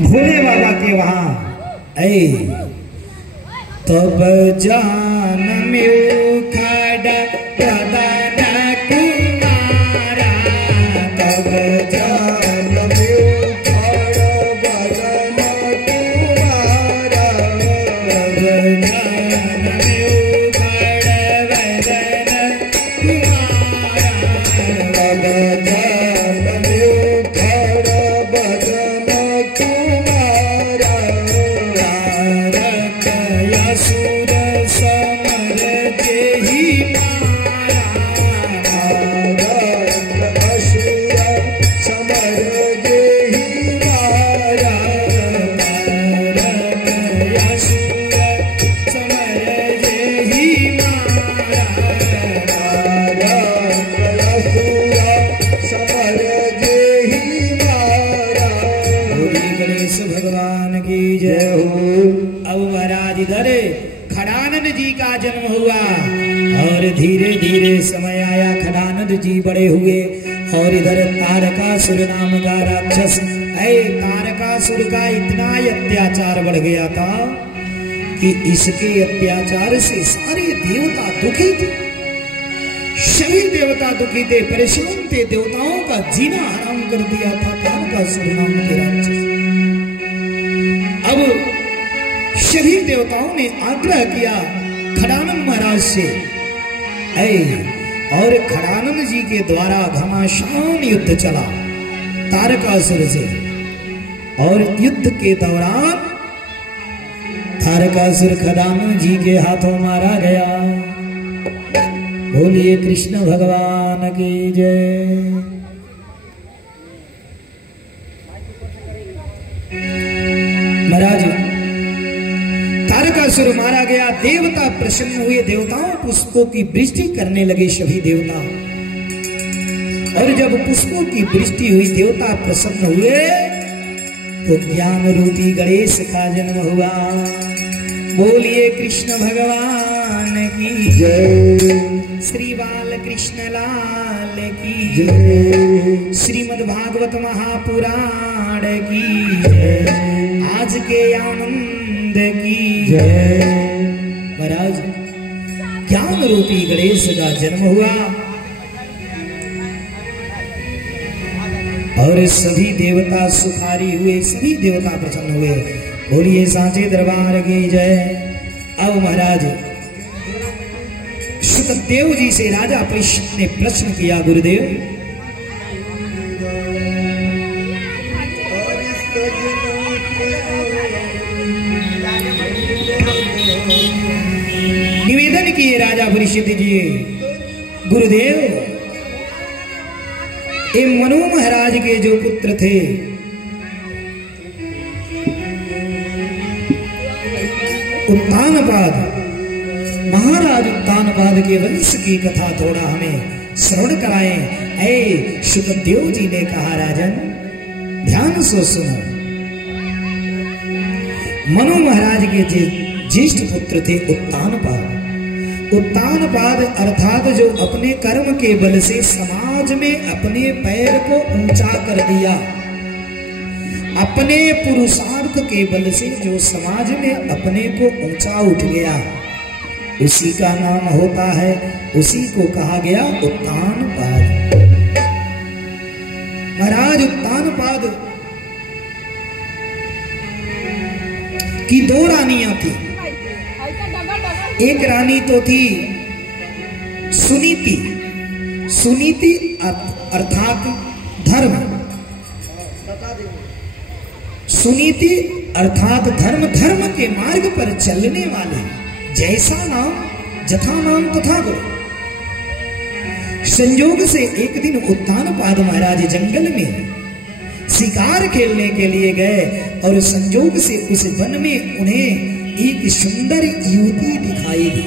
भोले बाबा के वहां तब जान में खड़ा प्रदान कुमारा तब जान में खड़ा बदन कुमारा तब जान में खड़ा बदन कुमारा तब जान में खड़ा बदन कुमारा तारक असुर समर जेहि मारा तारक असुर समर जेहि मारा तारक असुर समर जेहि मारा तारक असुर समर जेहि मारा। बोलिए गणेश भगवान की जय हो। अब महाराज इधर खड़ानंद जी का जन्म हुआ और धीरे धीरे समय आया, खड़ानंद जी बड़े हुए और इधर तारकासुर नाम का राक्षस तारकासुर का इतना अत्याचार बढ़ गया था कि इसके अत्याचार से सारे देवता दुखी थे, सभी देवता दुखी थे, परेशान थे, देवताओं का जीना हराम कर दिया था तारकासुर नाम के राक्षस। अब सभी देवताओं ने आग्रह किया खड़ानंद महाराज से और खड़ानंद जी के द्वारा घमासान युद्ध चला तारकासुर से और युद्ध के दौरान तारकासुर खड़ानंद जी के हाथों मारा गया। बोलिए कृष्ण भगवान की जय। महाराज तारकासुर मारा गया, देवता प्रसन्न हुए, देवताओं पुष्पों की वृष्टि करने लगे सभी देवता। और जब पुष्पों की वृष्टि हुई, देवता प्रसन्न हुए, तो ज्ञान रूपी गणेश का जन्म हुआ। बोलिए कृष्ण भगवान की जय। श्री बाल कृष्ण लाल की जय। श्रीमद् भागवत महापुराण की जय। आज के आनंद की जय। महाराज ज्ञान रूपी गणेश का जन्म हुआ और सभी देवता सुखारी हुए, सभी देवता प्रसन्न हुए। बोलिए सांचे दरबार की जय। अब महाराज सुखदेव जी से राजा परीक्षित ने प्रश्न किया, गुरुदेव निवेदन किए राजा परीक्षित जी, गुरुदेव ये मनु महाराज के जो पुत्र थे उत्तानपाद, महाराज उत्तानपाद के वंश की कथा थोड़ा हमें श्रवण कराएं। सुखदेव जी ने कहा, राजन ध्यान से सुनो। मनु महाराज के ज्येष्ठ पुत्र थे उत्तानपाद। उत्तानपाद अर्थात जो अपने कर्म के बल से समाज में अपने पैर को ऊंचा कर दिया, अपने पुरुषार्थ के बल से जो समाज में अपने को ऊंचा उठ गया, उसी का नाम होता है, उसी को कहा गया उत्तानपाद। महाराज उत्तानपाद की दो रानियां थी। एक रानी तो थी सुनीति, सुनीति अर्थात धर्म, सुनीति अर्थात धर्म, धर्म के मार्ग पर चलने वाले, जैसा नाम जथा नाम तथा गुरु। संयोग से एक दिन उत्तानपाद महाराज जंगल में शिकार खेलने के लिए गए और संयोग से उस वन में उन्हें एक सुंदर युवती दिखाई दी।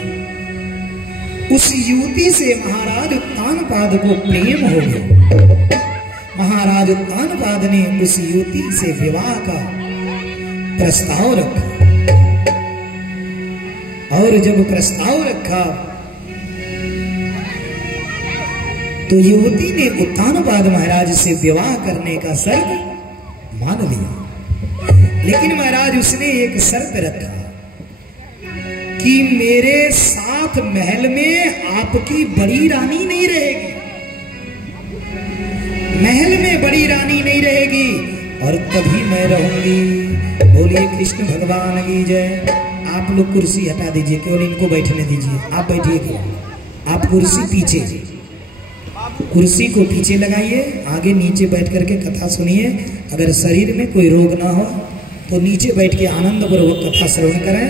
उस युवती से महाराज उत्तानपाद को प्रेम हो गया। महाराज उत्तानपाद ने उस युवती से विवाह का प्रस्ताव रखा और जब प्रस्ताव रखा तो युवती ने उत्तानपाद महाराज से विवाह करने का शर्त मान लिया। लेकिन महाराज उसने एक शर्त रखा कि मेरे साथ महल में आपकी बड़ी रानी नहीं रहेगी, महल में बड़ी रानी नहीं रहेगी और तभी मैं रहूंगी। बोलिए कृष्ण भगवान की जय। आप लोग कुर्सी हटा दीजिए, केवल इनको बैठने दीजिए। आप बैठिए, क्यों आप कुर्सी पीछे, कुर्सी को पीछे लगाइए, आगे नीचे बैठ करके कथा सुनिए। अगर शरीर में कोई रोग ना हो तो नीचे बैठ के आनंद पूर्वक कथा श्रवण करें।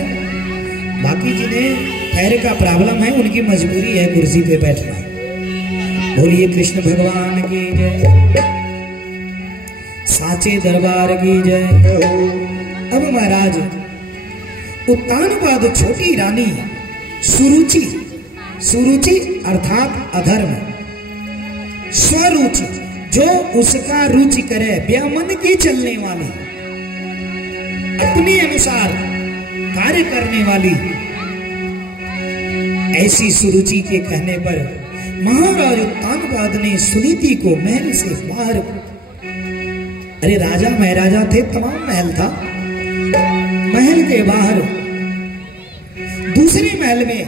बाकी जिन्हें पैर का प्रॉब्लम है उनकी मजबूरी है कुर्सी पे बैठना। बोलिए कृष्ण भगवान की जय, साचे दरबार की जय। अब महाराज उत्तानपाद छोटी रानी सुरुचि, सुरुचि अर्थात अधर्म, स्वरुचि जो उसका रुचि करे, व्यामन की चलने वाली, अपने अनुसार कार्य करने वाली, ऐसी सुरुचि के कहने पर महाराज उत्तानपाद ने सुनीति को महल से बाहर, अरे राजा महाराजा थे, तमाम महल था, महल के बाहर दूसरे महल में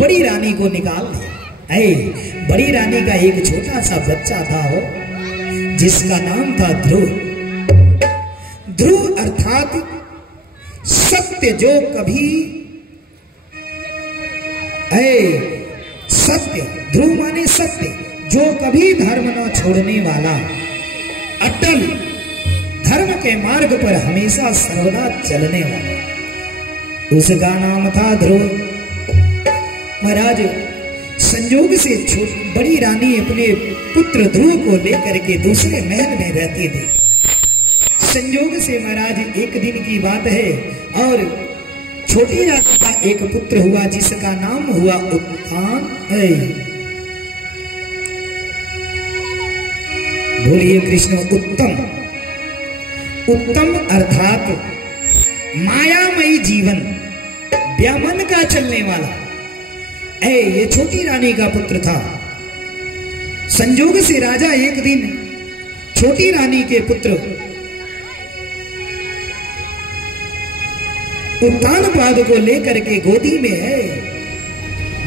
बड़ी रानी को निकाल दिया। बड़ी रानी का एक छोटा सा बच्चा था हो, जिसका नाम था ध्रुव। ध्रुव अर्थात सत्य, जो कभी सत्य, ध्रुव माने सत्य, जो कभी धर्म न छोड़ने वाला, अटल धर्म के मार्ग पर हमेशा सर्वदा चलने वाला, उसका नाम था ध्रुव। महाराज संयोग से बड़ी रानी अपने पुत्र ध्रुव को लेकर के दूसरे महल में रहती थी। संयोग से महाराज एक दिन की बात है, और छोटी रानी का एक पुत्र हुआ जिसका नाम हुआ उत्तान। बोलिए कृष्ण। उत्तम, उत्तम अर्थात मायामयी जीवन, व्यामन का चलने वाला, ये छोटी रानी का पुत्र था। संयोग से राजा एक दिन छोटी रानी के पुत्र उत्तानपाद को लेकर के गोदी में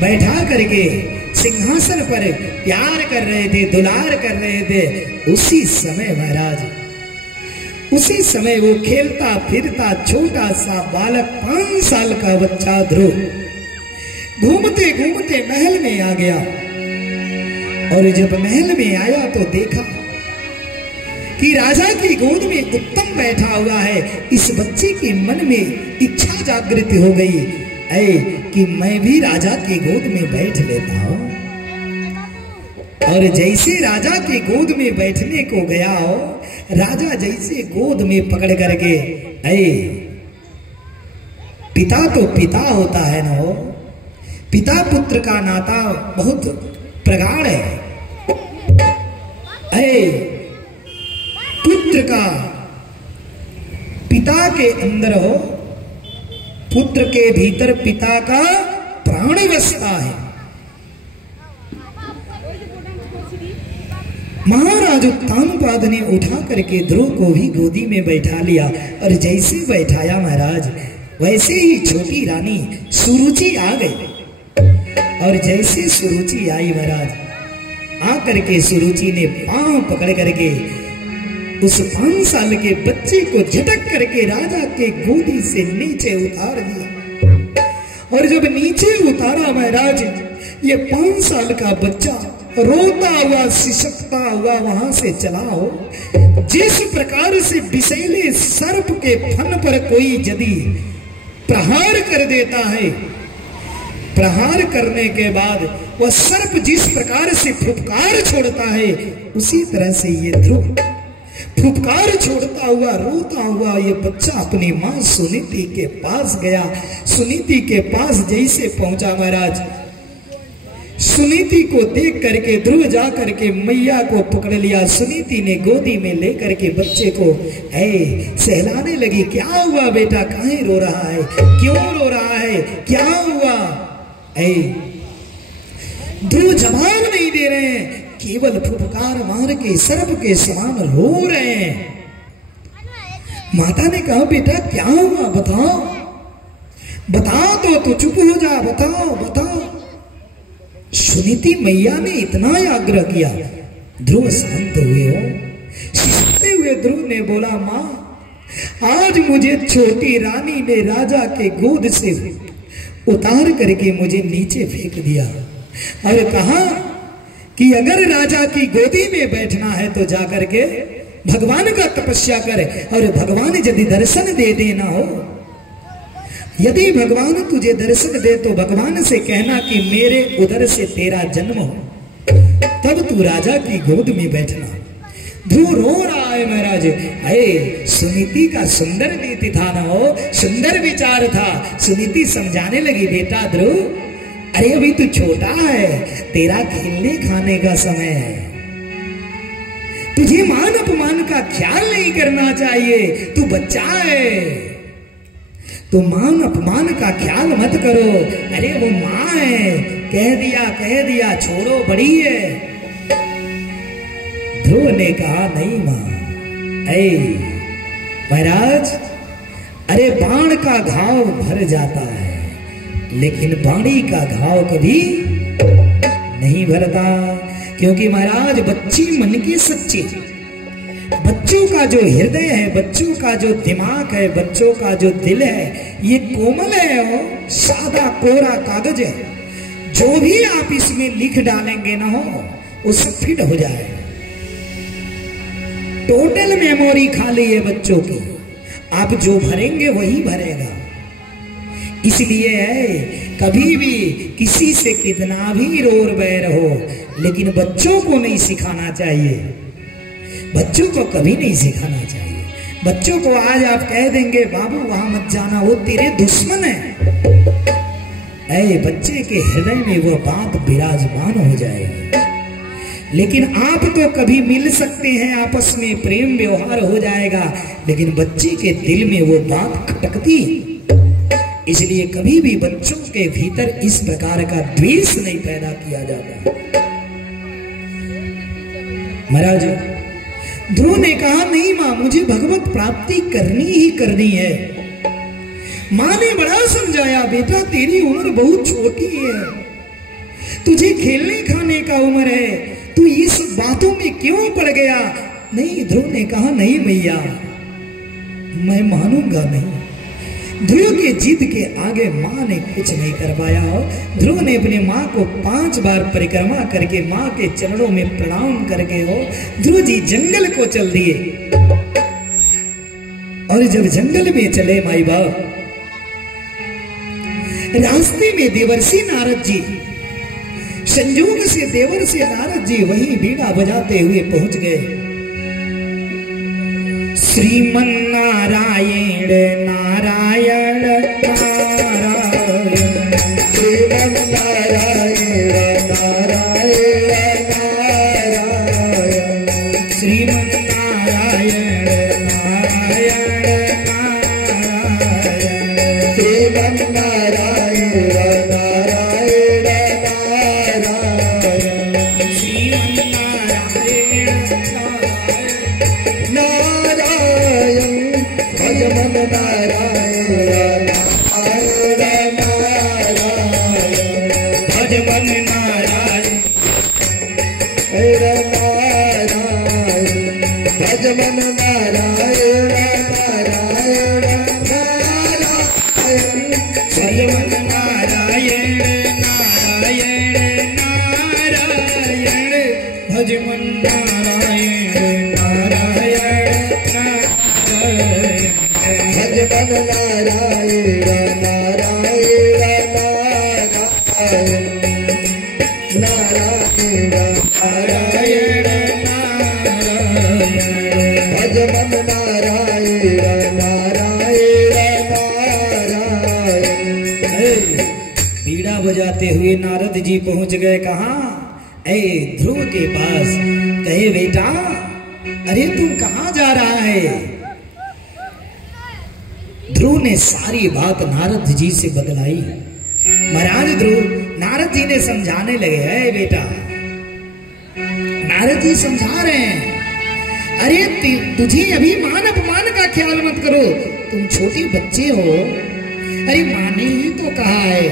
बैठा करके सिंहासन पर प्यार कर रहे थे, दुलार कर रहे थे। उसी समय महाराज, उसी समय वो खेलता फिरता छोटा सा बालक, 5 साल का बच्चा ध्रुव घूमते घूमते महल में आ गया। और जब महल में आया तो देखा कि राजा की गोद में उत्तम बैठा हुआ है। इस बच्चे के मन में इच्छा जागृत हो गई कि मैं भी राजा के गोद में बैठ लेता हूं। और जैसे राजा के गोद में बैठने को गया हो, राजा जैसे गोद में पकड़ करके, पिता तो पिता होता है ना हो, पिता पुत्र का नाता बहुत प्रगाढ़ है। पुत्र का पिता के अंदर हो, पुत्र के भीतर पिता का प्राण बसता है। महाराज उत्तानपाद ने उठा करके ध्रुव को भी गोदी में बैठा लिया, और जैसे बैठाया महाराज, वैसे ही छोटी रानी सुरुचि आ गई। और जैसे सुरुचि आई महाराज, आकर के सुरुचि ने पांव पकड़ करके उस 5 साल के बच्चे को झटक करके राजा के गोदी से नीचे उतार दिया। और जब नीचे उतारा महाराज, ये 5 साल का बच्चा रोता हुआ सिसकता हुआ वहां से चला हो। जिस प्रकार से विषैले सर्प के फन पर कोई यदि प्रहार कर देता है, प्रहार करने के बाद वह सर्प जिस प्रकार से फुफकार छोड़ता है, उसी तरह से ये ध्रुव फुफकार छोड़ता हुआ, रोता हुआ ये बच्चा अपनी मां सुनीति के पास गया। सुनीति के पास जैसे पहुंचा महाराज, सुनीति को देख करके ध्रुव जा करके मैया को पकड़ लिया। सुनीति ने गोदी में लेकर के बच्चे को सहलाने लगी। क्या हुआ बेटा, काहे रो रहा है, क्यों रो रहा है, क्या हुआ? ध्रुव जवाब नहीं दे रहे हैं, केवल फुफकार मार के सर्प के समान रो रहे हैं। माता ने कहा बेटा क्या हुआ, बताओ बताओ तो चुप हो जा, बताओ बताओ। सुनीति मैया ने इतना आग्रह किया, ध्रुव शांत हुए हो। शांत हुए ध्रुव ने बोला, माँ आज मुझे छोटी रानी ने राजा के गोद से उतार करके मुझे नीचे फेंक दिया और कहा कि अगर राजा की गोदी में बैठना है तो जाकर के भगवान का तपस्या करे, और भगवान यदि दर्शन दे देना हो, यदि भगवान तुझे दर्शन दे तो भगवान से कहना कि मेरे उदर से तेरा जन्म हो, तब तू राजा की गोद में बैठना। ध्रुव रो रहा है महाराज। अरे सुनीति का सुंदर नीति था ना, हो सुंदर विचार था। सुनीति समझाने लगी, बेटा ध्रुव अरे अभी तू छोटा है, तेरा खेलने खाने का समय है, तुझे मान अपमान का ख्याल नहीं करना चाहिए, तू बच्चा है, तो मान अपमान का ख्याल मत करो। अरे वो माँ है, कह दिया छोड़ो, बड़ी है। ध्रुव ने कहा नहीं माँ। ऐ महाराज, अरे बाण का घाव भर जाता है लेकिन बाणी का घाव कभी नहीं भरता, क्योंकि महाराज बच्ची मन की सच्ची, बच्चों का जो हृदय है, बच्चों का जो दिमाग है, बच्चों का जो दिल है, ये कोमल है और सादा कोरा कागज है। जो भी आप इसमें लिख डालेंगे ना हो, वो सब फिट हो जाए। टोटल मेमोरी खाली है बच्चों की, आप जो भरेंगे वही भरेगा। इसलिए है कभी भी किसी से कितना भी रोर बैर हो, लेकिन बच्चों को नहीं सिखाना चाहिए, बच्चों को कभी नहीं सिखाना चाहिए। बच्चों को आज आप कह देंगे बाबू वहां मत जाना, वो तेरे दुश्मन है, ऐ बच्चे के हृदय में वो बात विराजमान हो जाएगी। लेकिन आप तो कभी मिल सकते हैं, आपस में प्रेम व्यवहार हो जाएगा, लेकिन बच्चे के दिल में वो बात खटकती। इसलिए कभी भी बच्चों के भीतर इस प्रकार का द्वेष नहीं पैदा किया जाता। महाराज ध्रुव ने कहा नहीं मां, मुझे भगवत प्राप्ति करनी ही करनी है। मां ने बड़ा समझाया, बेटा तेरी उम्र बहुत छोटी है, तुझे खेलने खाने का उम्र है, तू इस बातों में क्यों पड़ गया। नहीं, ध्रुव ने कहा नहीं भैया मैं मानूंगा नहीं। ध्रुव के जिद के आगे मां ने कुछ नहीं कर पाया। ध्रुव ने अपने मां को 5 बार परिक्रमा करके मां के चरणों में प्रणाम करके हो ध्रुव जी जंगल को चल दिए। और जब जंगल में चले माई बाप, रास्ते में देवर्षि नारद जी, संयोग से देवर्षि नारद जी वहीं बीड़ा बजाते हुए पहुंच गए। श्रीमन नारायण नारायण नारायण, श्रीमन नारायण नारायण नारायण, श्रीमन नारायण नारायण नारायण, श्रीमन नारायण नारायण नारायण, श्रीमन नारायण नारायण, भजमन नारायण नारायण नारायण, भजमन नारायण नारायण, भजमन नारायण नारायण नारायण, भजमन नारायण नारायण नारायण, भजमन नारायण नारायण नारायण, भजमन नारायण नारायण नारायण, नारायण नारायण नारायण, भजमन नारायण नारायण नारायण। बीड़ा बजाते हुए नारद जी पहुंच गए कहाँ? ऐ ध्रुव के पास। कहे बेटा अरे तुम कहाँ जा रहा है? ध्रुव ने सारी बात नारद जी से बतलाई। महाराज ध्रुव, नारद जी ने समझाने लगे, है बेटा, नारद जी समझा रहे हैं, अरे तुझे अभी मान अपमान का ख्याल मत करो, तुम छोटे बच्चे हो। अरे माँ ने ही तो कहा है,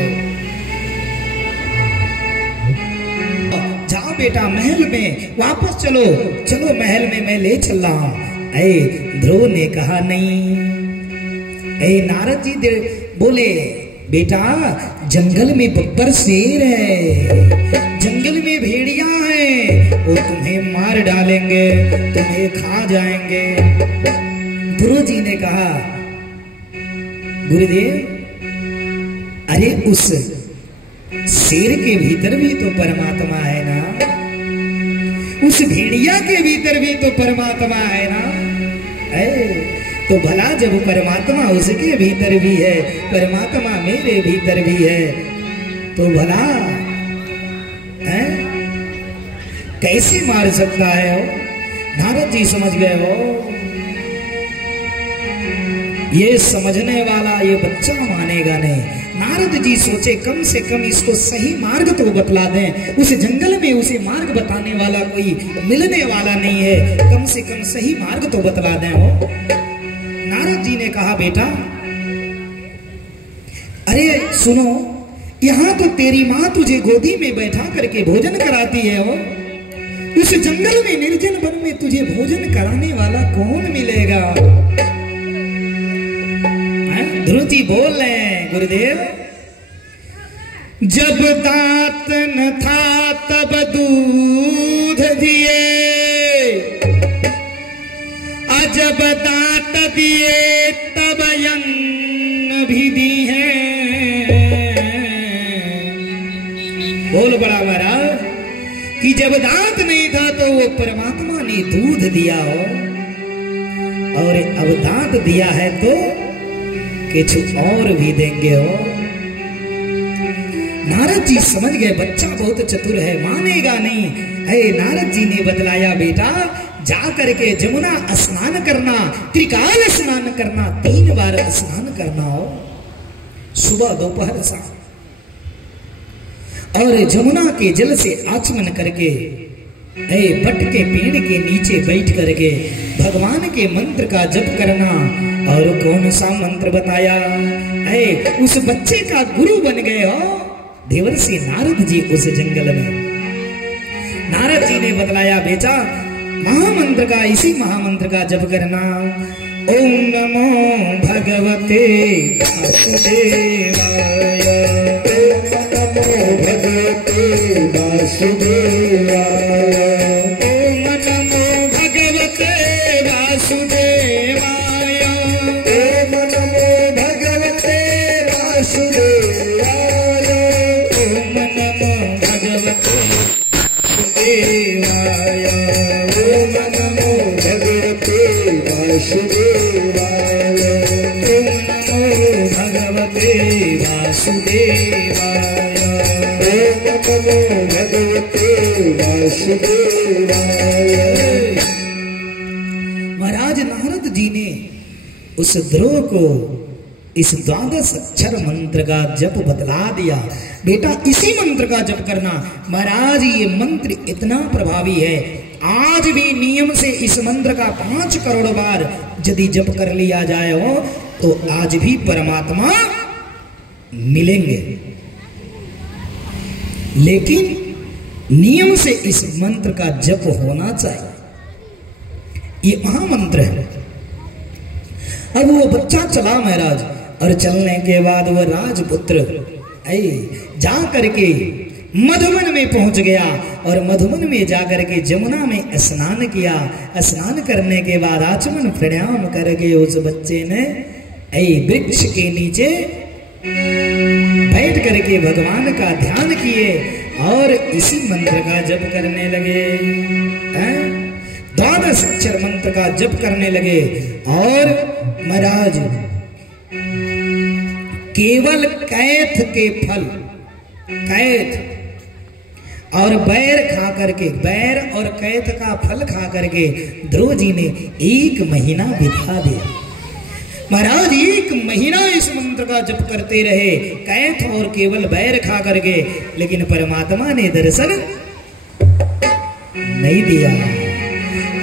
जाओ बेटा महल में वापस चलो, चलो महल में मैं ले चल रहा हूं। ध्रुव ने कहा नहीं। नारद जी बोले बेटा जंगल में बब्बर शेर है, जंगल में भेड़िया है, वो तुम्हें मार डालेंगे, तुम्हें खा जाएंगे। ध्रुव जी ने कहा गुरुदेव अरे उस शेर के भीतर भी तो परमात्मा है ना, उस भेड़िया के भीतर भी तो परमात्मा है ना। तो भला जब परमात्मा उसके भीतर भी है, परमात्मा मेरे भीतर भी है, तो भला है कैसे मार सकता है वो? नारद जी समझ गए हो, ये समझने वाला ये बच्चा मानेगा नहीं। नारद जी सोचे कम से कम इसको सही मार्ग तो बतला दें, उस जंगल में उसे मार्ग बताने वाला कोई मिलने वाला नहीं है, कम से कम सही मार्ग तो बतला दें हो। नारद जी ने कहा बेटा अरे सुनो, यहाँ तो तेरी माँ तुझे गोदी में बैठा करके भोजन कराती है हो, उस जंगल में निर्जन वन में तुझे भोजन कराने वाला कौन मिलेगा? ध्रुव जी बोल रहे हैं गुरुदेव, जब दांत न था तब दूध दिए, जब दांत दिए तब अन्न भी दी है। बोल बड़ा महाराज कि जब दांत नहीं था तो वो परमात्मा ने दूध दिया हो, और अब दांत दिया है तो कुछ और भी देंगे हो। नारद जी समझ गए बच्चा बहुत चतुर है, मानेगा नहीं। नारद जी ने बतलाया बेटा जा करके जमुना स्नान करना, त्रिकाल स्नान करना, 3 बार स्नान करना हो, सुबह दोपहर शाम, और जमुना के जल से आचमन करके बट के पेड़ के नीचे बैठ करके भगवान के मंत्र का जप करना। और कौन सा मंत्र बताया? उस बच्चे का गुरु बन गए हो देवर्षि नारद जी उस जंगल में। नारद जी ने बतलाया बेटा महामंत्र का, इसी महामंत्र का जप करना। ओम नमो भगवते वासुदेवाय, ओम नमो भगवते वासुदेवाय, ओम नमो भगवते वासुदेवाय, ओम नमो भगवते वासुदेवाय, ओम नमो भगवते वासुदेवाय, ओम नमो भगवते वासुदेवाय, ओम नमो भगवते वासुदेवाय, ओम नमो भगवते वासुदेवाय। महाराज नारद जी ने उस ध्रुव को इस 12 अक्षर मंत्र का जप बतला दिया। बेटा इसी मंत्र का जप करना। महाराज ये मंत्र इतना प्रभावी है, आज भी नियम से इस मंत्र का 5 करोड़ बार यदि जप कर लिया जाए हो तो आज भी परमात्मा मिलेंगे। लेकिन नियम से इस मंत्र का जप होना चाहिए, ये महामंत्र है। अब वो बच्चा चला महाराज, और चलने के बाद वह राजपुत्र जा करके मधुवन में पहुंच गया, और मधुवन में जाकर के जमुना में स्नान किया। स्नान करने के बाद आचमन प्रणाम करके उस बच्चे ने वृक्ष के नीचे बैठ करके भगवान का ध्यान किए और इसी मंत्र का जप करने लगे। 12 अक्षर मंत्र का जप करने लगे। और महाराज केवल कैथ के फल, कैथ और बैर खा करके, बैर और कैथ का फल खा करके ध्रुव जी ने 1 महीना बिता दिया। महाराज 1 महीना इस मंत्र का जप करते रहे, कैथ और केवल बैर खा करके, लेकिन परमात्मा ने दर्शन नहीं दिया।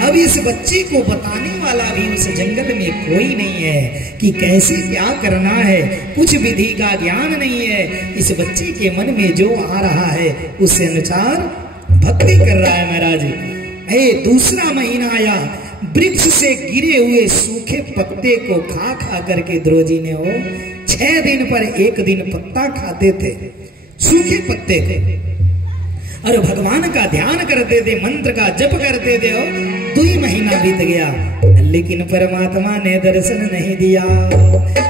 अब इस बच्चे को बताने वाला भी उस जंगल में कोई नहीं है कि कैसे क्या करना है, कुछ विधि का ज्ञान नहीं है। इस बच्चे के मन में जो आ रहा है उससे अनुसार भक्ति कर रहा है महाराज। दूसरा महीना आया, वृक्ष से गिरे हुए सूखे पत्ते को खा खा करके ध्रुव जी ने 6 दिन पर 1 दिन पत्ता खाते थे, सूखे पत्ते थे, और भगवान का ध्यान करते थे, मंत्र का जप करते थे। 2 महीना बीत गया लेकिन परमात्मा ने दर्शन नहीं दिया।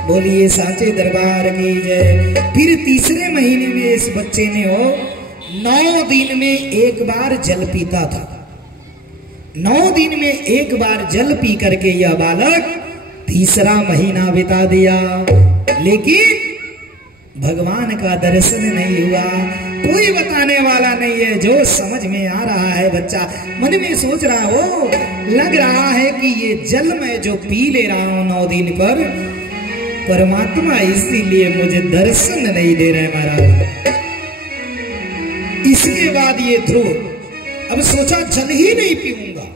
बोलिए साचे दरबार की जय। फिर तीसरे महीने में इस बच्चे ने 9 दिन में 1 बार जल पीता था। 9 दिन में 1 बार जल पी करके यह बालक तीसरा महीना बिता दिया, लेकिन भगवान का दर्शन नहीं हुआ। कोई बताने वाला नहीं है। जो समझ में आ रहा है बच्चा मन में सोच रहा हो, लग रहा है कि ये जल मैं जो पी ले रहा हूं 9 दिन पर, परमात्मा इसीलिए मुझे दर्शन नहीं दे रहे महाराज। इसके बाद ये ध्रुव अब सोचा जल ही नहीं पीऊंगा,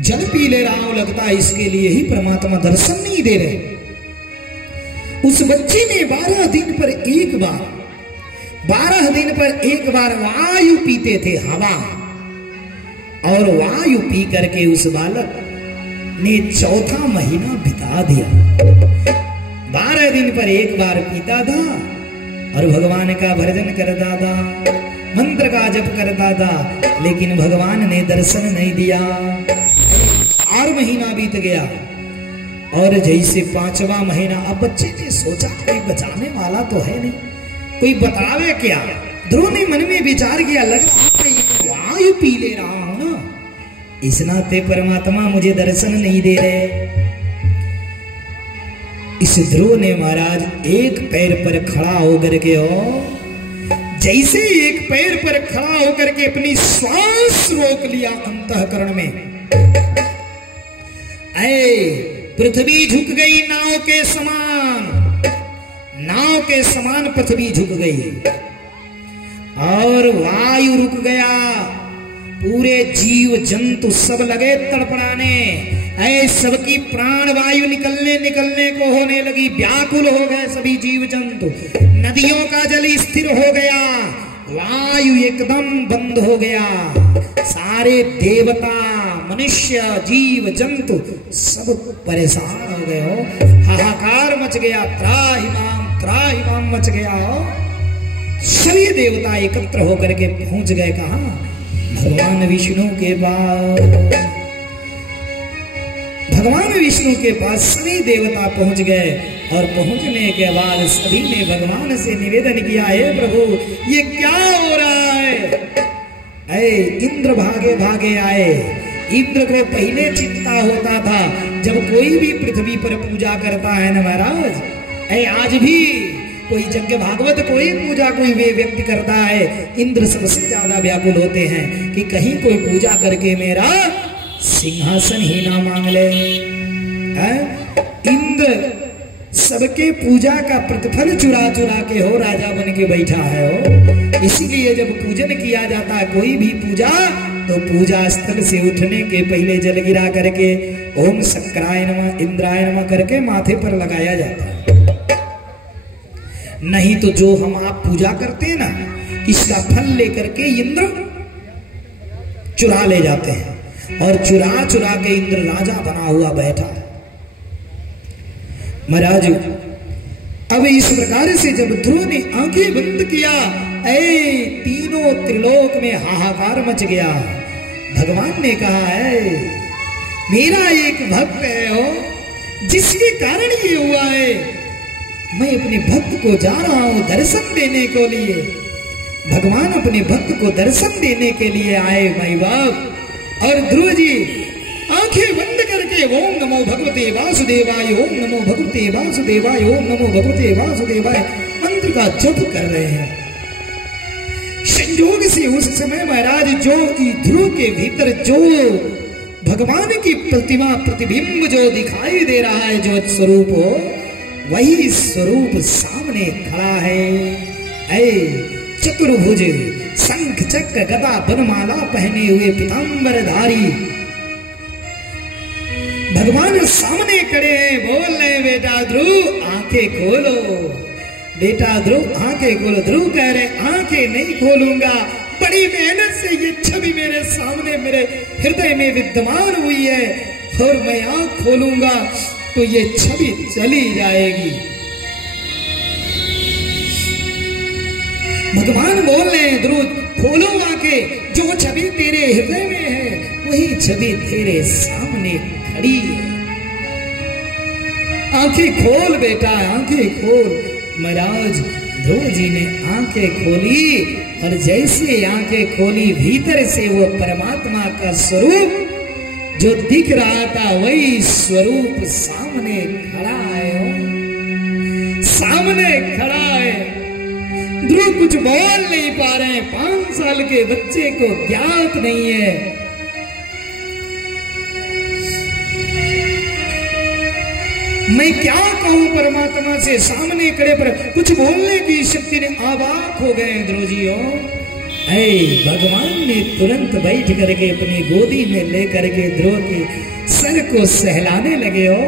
जल पी ले रहा हूं, लगता है इसके लिए ही परमात्मा दर्शन नहीं दे रहे। उस बच्चे ने 12 दिन पर 1 बार, 12 दिन पर 1 बार वायु पीते थे, हवा, और वायु पी करके उस बालक ने 4था महीना बिता दिया। 12 दिन पर 1 बार पीता था और भगवान का भजन करता था, मंत्र का जप करता था, लेकिन भगवान ने दर्शन नहीं दिया। 4 महीना बीत गया और जैसे 5वां महीना, अब बच्चे ने सोचा कोई बचाने वाला तो है नहीं, कोई बतावे क्या। ध्रुव ने मन में विचार किया, लग रहा है ये वायु पी ले रहा हूं ना, इस नाते परमात्मा मुझे दर्शन नहीं दे रहे। इस ध्रुव ने महाराज एक पैर पर खड़ा होकर के, जैसे एक पैर पर खड़ा होकर के अपनी श्वास रोक लिया अंतःकरण में। पृथ्वी झुक गई नाव के समान, नाव के समान पृथ्वी झुक गई और वायु रुक गया। पूरे जीव जंतु सब लगे तड़पड़ाने, सबकी प्राण वायु निकलने निकलने को होने लगी, व्याकुल हो गए सभी जीव जंतु। नदियों का जल स्थिर हो गया, वायु एकदम बंद हो गया। सारे देवता, मनुष्य, जीव जंतु सब परेशान हो गए हो, हाहाकार मच गया, त्राहिमाम मच गया हो। सभी देवता एकत्र होकर के पहुंच गए कहां? भगवान विष्णु के पास। भगवान विष्णु के पास सभी देवता पहुंच गए और पहुंचने के बाद सभी ने भगवान से निवेदन किया, हे प्रभु ये क्या हो रहा है? इंद्र भागे भागे आए। इंद्र को पहले चिंता होता था जब कोई भी पृथ्वी पर पूजा करता है ना महाराज, आज भी कोई यज्ञ भागवत कोई पूजा कोई वे व्यक्ति करता है, इंद्र सबसे ज्यादा व्याकुल होते हैं कि कहीं कोई पूजा करके मेरा सिंहासन ही ना मांग ले। इंद्र सबके पूजा का प्रतिफल चुरा चुरा के हो राजा बन के बैठा है हो। इसीलिए जब पूजन किया जाता है कोई भी पूजा, तो पूजा स्थल से उठने के पहले जल गिरा करके ओम शक्राय नमः इंद्राय नमः करके माथे पर लगाया जाता है। नहीं तो जो हम आप पूजा करते हैं ना, इसका फल लेकर के इंद्र चुरा ले जाते हैं और चुरा चुरा के इंद्र राजा बना हुआ बैठा है। महाराज अब इस प्रकार से जब ध्रुव ने आंखें बंद किया, तीनों त्रिलोक में हाहाकार मच गया। भगवान ने कहा है मेरा एक भक्त है हो, जिसके कारण ये हुआ है, मैं अपने भक्त को जा रहा हूं दर्शन देने के लिए। भगवान अपने भक्त को दर्शन देने के लिए आए माई बाप। और ध्रुव जी आंखें बंद करके ओम नमो भगवते वासुदेवाय, ओम नमो भगवते वासुदेवाय, ओम नमो भगवते वासुदेवाय मंत्र का जप कर रहे हैं। संयोग से उस समय महाराज जो ध्रुव के भीतर जो भगवान की प्रतिमा प्रतिबिंब जो दिखाई दे रहा है, जो स्वरूप हो, वही स्वरूप सामने खड़ा है। चतुर्भुज शंख चक्र गदा बनमाला पहने हुए पीतांबरधारी भगवान सामने खड़े हैं, बोल रहे बेटा ध्रुव आंखें खोलो, बेटा ध्रुव आंखें खोलो। ध्रुव कह रहे आंखें नहीं खोलूंगा, बड़ी मेहनत से ये छवि मेरे सामने मेरे हृदय में विद्यमान हुई है, और मैं आंख खोलूंगा तो ये छवि चली जाएगी। भगवान बोल रहे हैं ध्रुव खोलो आंखें, जो छवि तेरे हृदय में है वही छवि तेरे सामने खड़ी है। आंखें खोल बेटा, आंखें खोल। महाराज ध्रुव जी ने आंखें खोली, और जैसे आंखें खोली भीतर से वो परमात्मा का स्वरूप जो दिख रहा था वही स्वरूप सामने खड़ा है, सामने खड़ा है। ध्रुव कुछ बोल नहीं पा रहे हैं, 5 साल के बच्चे को ज्ञात नहीं है। मैं क्या कहूं परमात्मा से, सामने खड़े पर कुछ बोलने की शक्ति ने अवाक हो गए ध्रुव जी। भगवान ने तुरंत बैठ करके अपनी गोदी में लेकर के ध्रुव के सर को सहलाने लगे हो,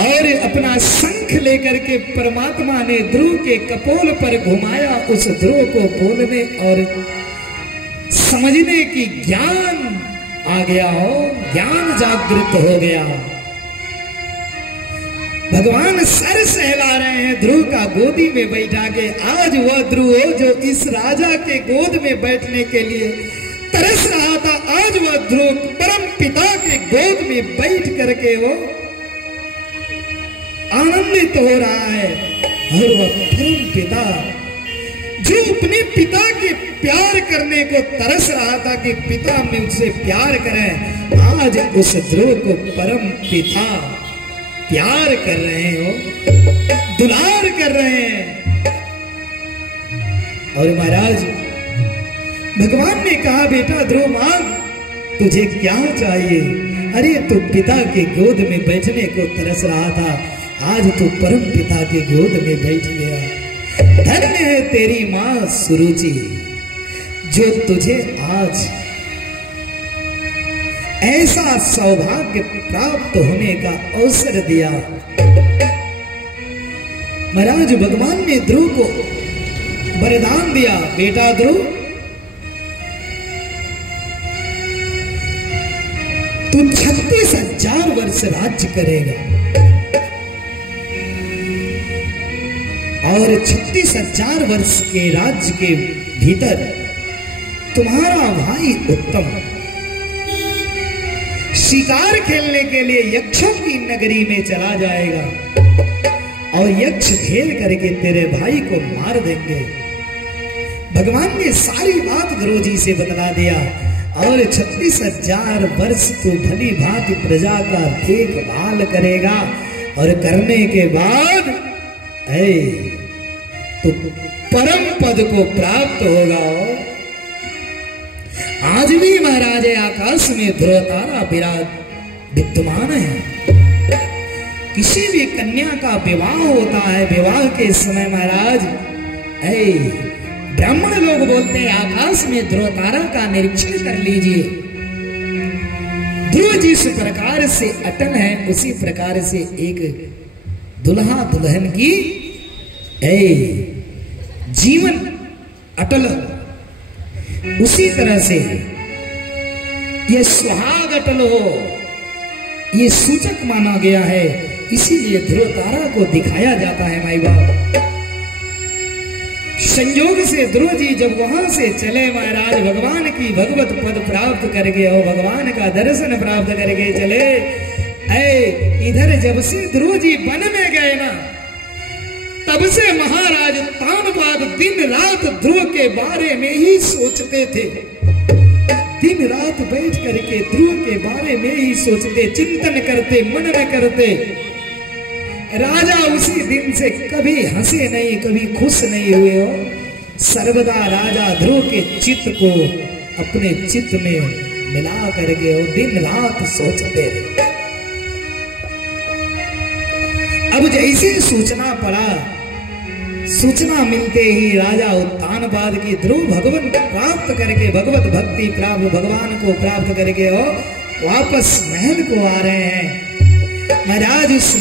और अपना शंख लेकर के परमात्मा ने ध्रुव के कपोल पर घुमाया। उस ध्रुव को बोलने और समझने की ज्ञान आ गया हो, ज्ञान जागृत हो गया। भगवान सर सहला रहे हैं ध्रुव का गोदी में बैठा के। आज वह ध्रुव जो इस राजा के गोद में बैठने के लिए तरस रहा था, आज वह ध्रुव परम पिता के गोद में बैठ करके वो आनंदित हो रहा है। और वह परम पिता जो अपने पिता के प्यार करने को तरस रहा था कि पिता मुझसे प्यार करें, आज उस ध्रुव को परम पिता प्यार कर रहे हो, दुलार कर रहे हैं। और महाराज भगवान ने कहा बेटा ध्रुव मांग, तुझे क्या चाहिए? अरे तू पिता के गोद में बैठने को तरस रहा था, आज तू परम पिता के गोद में बैठ गया। धन्य है तेरी मां सुरुचि जो तुझे आज ऐसा सौभाग्य प्राप्त होने का अवसर दिया। महाराज भगवान ने ध्रुव को वरदान दिया, बेटा ध्रुव तू 36,000 वर्ष राज्य करेगा, और 36,000 वर्ष के राज्य के भीतर तुम्हारा भाई उत्तम शिकार खेलने के लिए यक्षों की नगरी में चला जाएगा, और यक्ष घेर करके तेरे भाई को मार देंगे। भगवान ने सारी बात ध्रुव जी से बतला दिया, और 36,000 वर्ष तू भली भांति प्रजा का देखभाल करेगा, और करने के बाद तो परम पद को प्राप्त होगा। आज भी महाराज आकाश में ध्रुव तारा विद्यमान है। किसी भी कन्या का विवाह होता है, विवाह के समय महाराज ब्राह्मण लोग बोलते हैं आकाश में ध्रुव तारा का निरीक्षण कर लीजिए। ध्रुव जिस प्रकार से अटल है, उसी प्रकार से एक दुल्हा दुल्हन की जीवन अटल, उसी तरह से ये सुहाग अटल हो, ये सूचक माना गया है। इसीलिए ध्रुव तारा को दिखाया जाता है। माई बाप संयोग से ध्रुव जी जब वहां से चले महाराज, भगवान की भगवत पद प्राप्त करके और भगवान का दर्शन प्राप्त करके चले। इधर जब से ध्रुव जी वन में गए ना, तब से महाराज तानवाद दिन रात ध्रुव के बारे में ही सोचते थे। दिन रात बैठ करके ध्रुव के बारे में ही सोचते, चिंतन करते, मनन करते। राजा उसी दिन से कभी हंसे नहीं, कभी खुश नहीं हुए हो। सर्वदा राजा ध्रुव के चित्त को अपने चित्त में मिला करके वो दिन रात सोचते रहे। अब जैसे सूचना पड़ा, सूचना मिलते ही राजा उत्तानपाद की ध्रुव भगवान प्राप्त करके, भगवत भक्ति प्राप्त, भगवान को प्राप्त करके हो वापस महल को आ रहे हैं। महाराज उस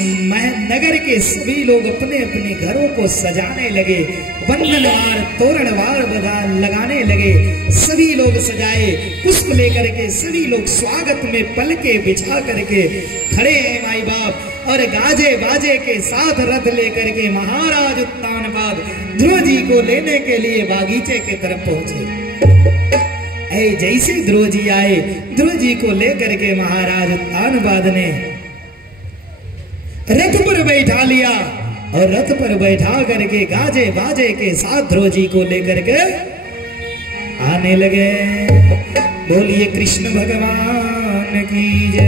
नगर के सभी लोग अपने अपने घरों को सजाने लगे, बंधनवार तोरणवार लगाने लगे। सभी लोग सजाए, पुष्प लेकर के सभी लोग स्वागत में पलके बिछा करके खड़े हैं माई बाप, और गाजे बाजे के साथ रथ लेकर के महाराज उत्तानपाद ध्रुव जी को लेने के लिए बागीचे के तरफ पहुंचे। जैसे ध्रुव जी आए, ध्रुव जी को लेकर के महाराज उत्तानपाद ने रथ पर बैठा लिया, और रथ पर बैठा करके गाजे बाजे के साथ ध्रुव जी को लेकर के आने लगे। बोलिए कृष्ण भगवान की जय।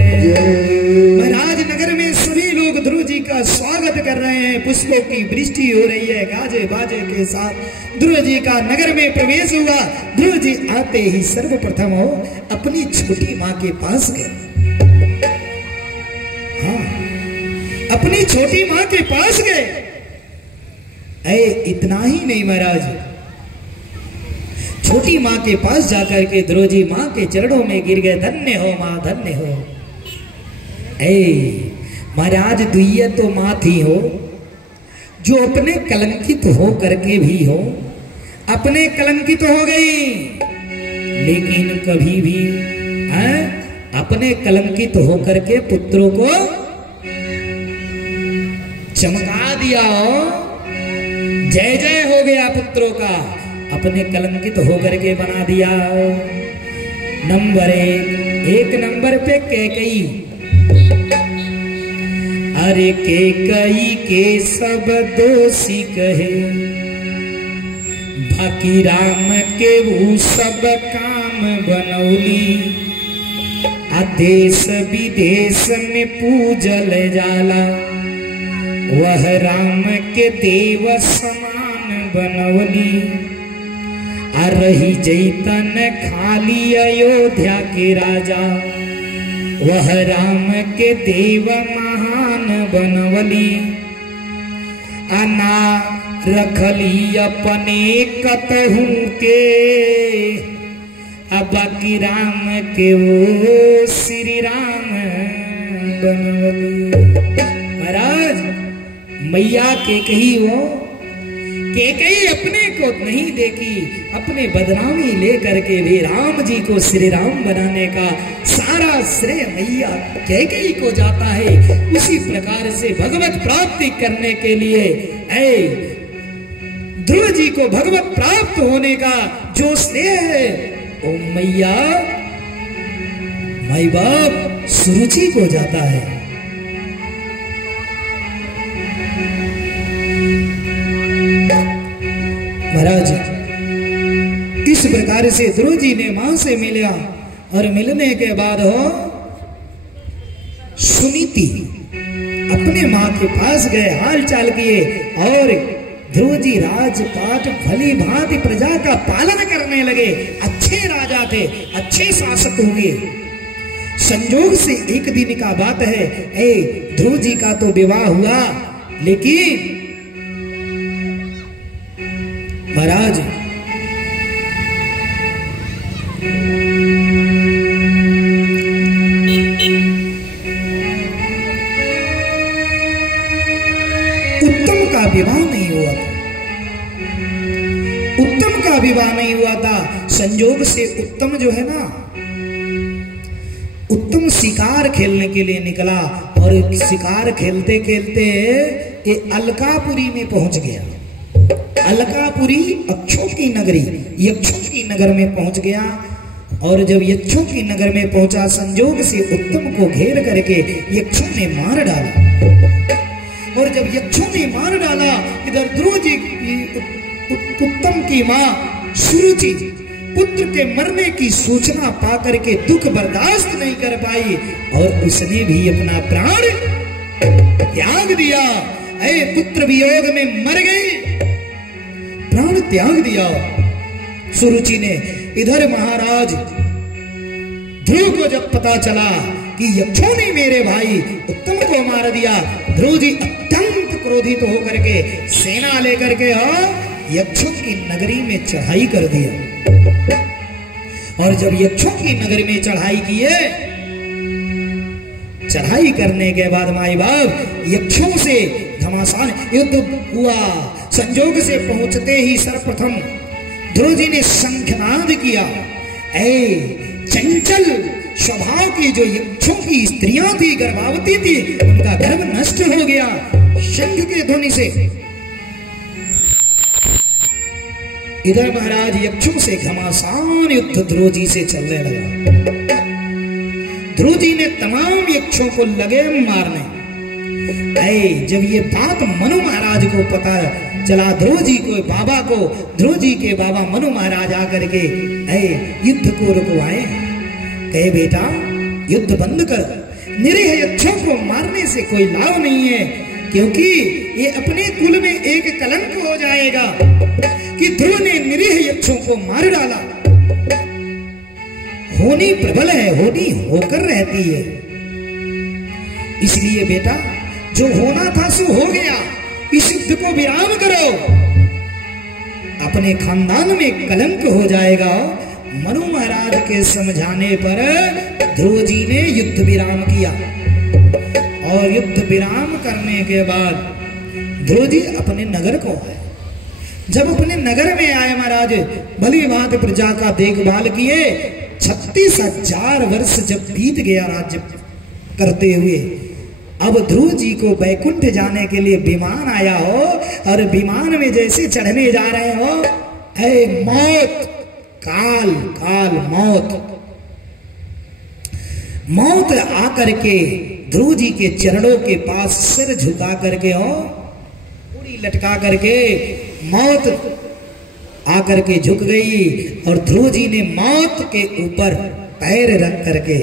महाराज नगर में सभी लोग ध्रुव जी का स्वागत कर रहे हैं, पुष्पों की वृष्टि हो रही है, गाजे बाजे के साथ ध्रुव जी का नगर में प्रवेश हुआ। ध्रुव जी आते ही सर्वप्रथम हो अपनी छोटी माँ के पास गए। हाँ, अपनी छोटी माँ के पास गए। इतना ही नहीं महाराज, छोटी माँ के पास जाकर के ध्रुव जी माँ के चरणों में गिर गए। धन्य हो माँ, धन्य हो। महाराज दुइया तो माँ थी हो, जो अपने कलंकित हो करके भी हो, अपने कलंकित हो गई, लेकिन कभी भी अपने कलंकित हो करके पुत्रों को चमका दिया हो। जय जय हो गया पुत्रों का, अपने कलंकित होकर के बना दिया। नंबर एक नंबर पे कैकई। अरे कैकई के सब दोषी कहे, बाकी राम के वो सब काम बनौली। देश विदेश में पूजल जाला, वह राम के देव समान बनवली। रही जैतन खाली अयोध्या के राजा, वह राम के देव महान बनवली। अना रखली अपने कतहू के, बाकी राम के वो श्री राम बनवली। महाराज मैया के कही हो, के कही अपने को नहीं देखी, अपने बदनामी लेकर के भी राम जी को श्री राम बनाने का सारा श्रेय मैया कैकेयी को जाता है। उसी प्रकार से भगवत प्राप्ति करने के लिए ध्रुव जी को भगवत प्राप्त होने का जो श्रेय है, ओ मैया माई बाप सुरुचि को जाता है। महाराज इस प्रकार से ध्रुव जी ने मां से मिला, और मिलने के बाद हो सुनीति अपने मां के पास गए, हाल चाल किए, और ध्रुव जी राजपाट भली भांति प्रजा का पालन करने लगे। अच्छे राजा थे, अच्छे शासक होंगे। संजोग से एक दिन का बात है, ध्रुव जी का तो विवाह हुआ, लेकिन महाराज उत्तम का विवाह नहीं हुआ था। उत्तम का विवाह नहीं हुआ था। संजोग से उत्तम जो है ना, उत्तम शिकार खेलने के लिए निकला, और शिकार खेलते खेलते ये अलकापुरी में पहुंच गया। अलकापुरी अक्षों की नगरी, यक्षों की नगर में पहुंच गया। और जब यक्षों की नगर में पहुंचा, संजोग से उत्तम को घेर करके यक्षों ने मार डाला। और जब यक्षों ने मार डाला, इधर ध्रुव जी उत्तम की मां सुरुचि पुत्र के मरने की सूचना पाकर के दुख बर्दाश्त नहीं कर पाई, और उसने भी अपना प्राण त्याग दिया। पुत्र वियोग में मर गई, प्राण त्याग दिया सुरुचि ने। इधर महाराज ध्रुव को जब पता चला कि यक्षों ने मेरे भाई उत्तम को मार दिया, ध्रुव जी अत्यंत क्रोधित होकर के सेना लेकर के यक्षों की नगरी में चढ़ाई कर दिया। और जब यक्षों की नगरी में चढ़ाई किए, चढ़ाई करने के बाद माई बाप यक्षों से घमासान युद्ध हुआ। संजोग से पहुंचते ही सर्वप्रथम ध्रुव जी ने शंखनाद किया। चंचल स्वभाव की जो यक्षों की स्त्रियां थी, गर्भवती थी, उनका गर्भ नष्ट हो गया शंख के ध्वनि से। इधर महाराज यक्षों से घमासान युद्ध ध्रुव जी से चलने लगा। ध्रुव जी ने तमाम यक्षों को लगे मारने। जब ये बात मनु महाराज को पता चला, ध्रुव जी को बाबा को, ध्रुव जी के बाबा मनु महाराज आकर के युद्ध को रुकवाए। कहे बेटा युद्ध बंद कर, निरीह यक्षों को मारने से कोई लाभ नहीं है, क्योंकि ये अपने कुल में एक कलंक हो जाएगा कि ध्रुव ने निरीह यक्षों को मार डाला। होनी प्रबल है, होनी होकर रहती है। इसलिए बेटा जो होना था सो हो गया, इस युद्ध को विराम करो, अपने खानदान में कलंक हो जाएगा। मनु महाराज के समझाने पर ध्रुव जी ने युद्ध विराम किया और युद्ध विराम करने के बाद ध्रुव जी अपने नगर को आए। जब अपने नगर में आए महाराज, भली भांति प्रजा का देखभाल किए। 36,000 वर्ष जब बीत गया राज्य करते हुए, अब ध्रुव जी को बैकुंठ जाने के लिए विमान आया हो, और विमान में जैसे चढ़ने जा रहे हो, मौत काल काल मौत आकर के ध्रुव जी के चरणों के पास सिर झुका करके हो, पूरी लटका करके मौत आकर के झुक गई, और ध्रुव जी ने मौत के ऊपर पैर रख करके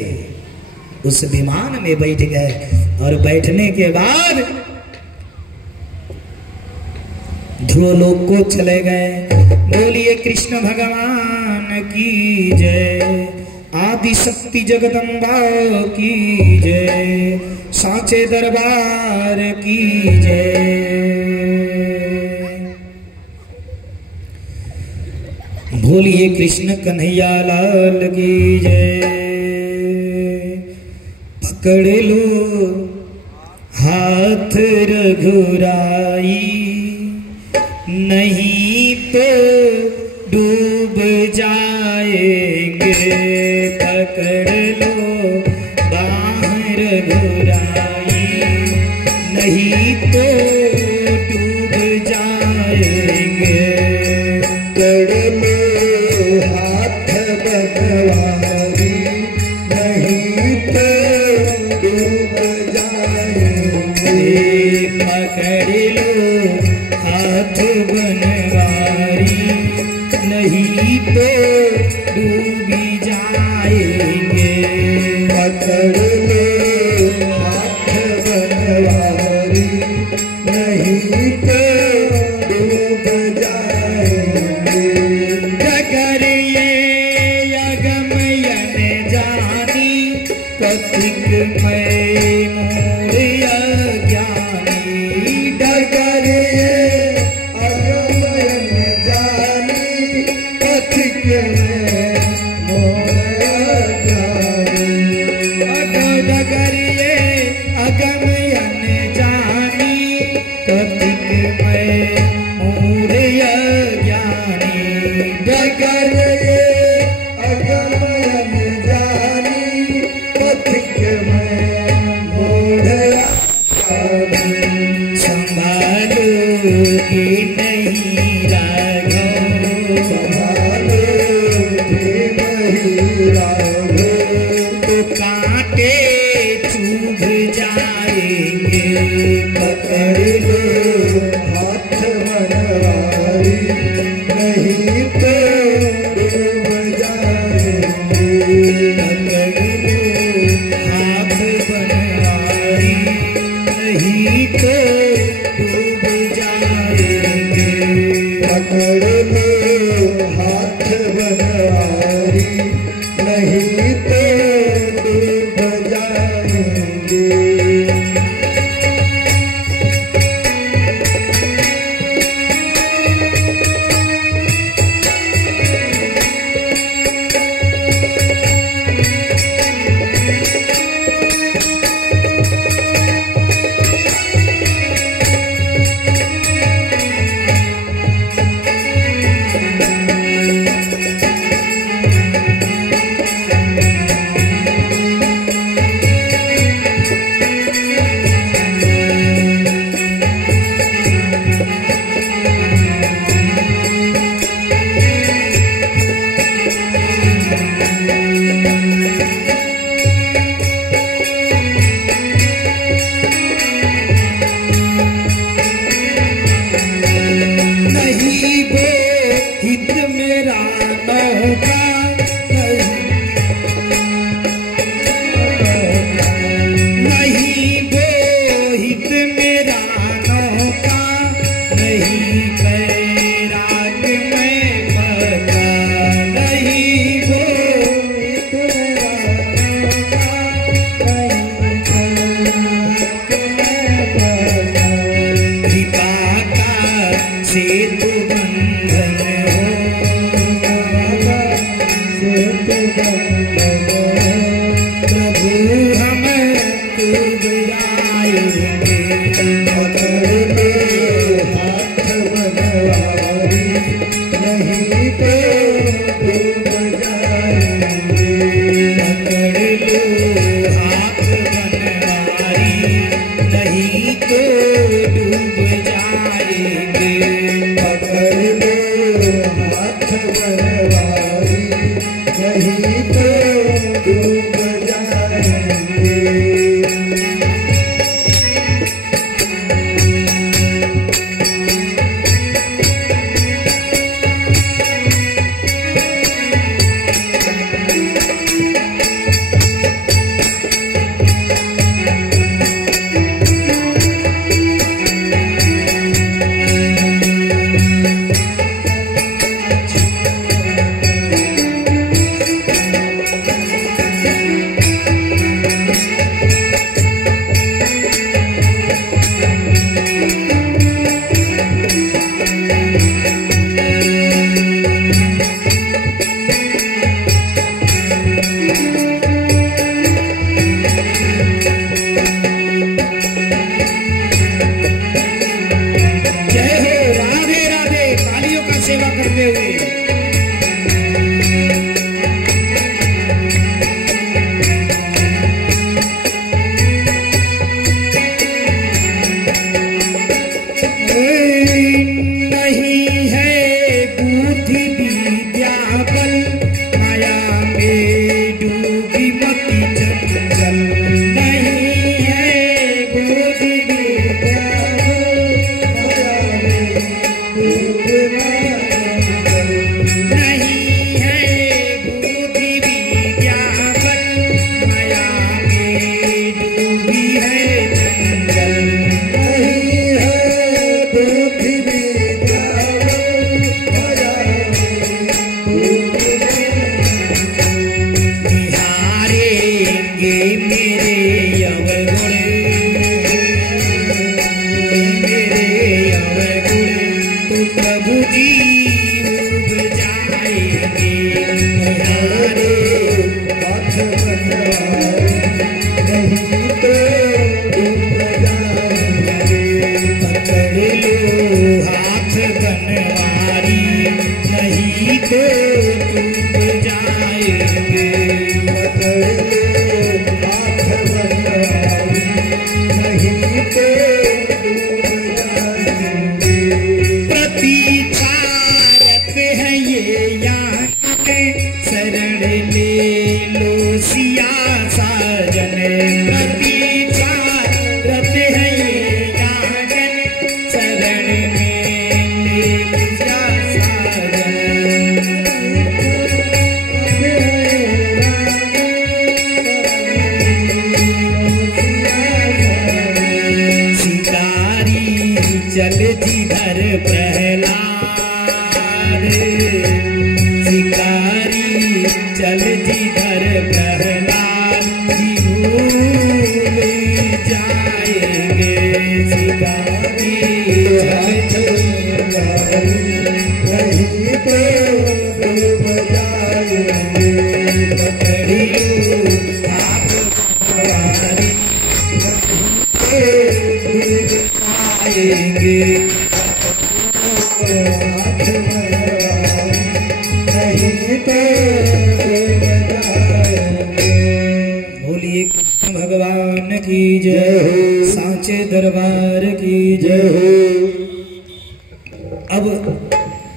उस विमान में बैठ गए। और बैठने के बाद ध्रुव लोक को चले गए। बोलिए कृष्ण भगवान की जय, आदि शक्ति जगदम्बा की जय, सांचे दरबार की जय। बोलिए कृष्ण कन्हैया लाल की जय। पकड़ लो हाथ रघुराई, नहीं तो डूब जाएंगे। पकड़ लो बाह रघुराई, नहीं तो डूब जाएंगे। पकड़ लो हाथ बनवारी, नहीं तो डूब जाएंगे। पकड़ लो हाथ बनवारी, नहीं तो डूबी जाएंगे। पकड़ लो हाथ बनवारी, नहीं तो डूब जाएंगे। डगर ये अगमयन जानी, कथिक मैं मोर अज्ञानी। डगर ये अगमयन जानी, कथिक मैं मोर अज्ञानी। डगर ये अगमयन जानी, कथिक मैं मोर अज्ञानी। डगर ये अगमयन जानी, कथिक मैं मोर अज्ञानी। संभालो कि नहीं राघव, संभालो कि नहीं राघव, तो कांटे चुभ जाएंगे। पकड़ लो हाथ बनवारी, नहीं तो डूब जाएंगे। पकड़ लो हाथ बनवारी, नहीं तो डूब जाएंगे। पकड़ लो हाथ बनवारी, नहीं तो डूब जाएंगे।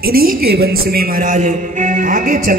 इन्हीं के वंश में महाराज आगे चल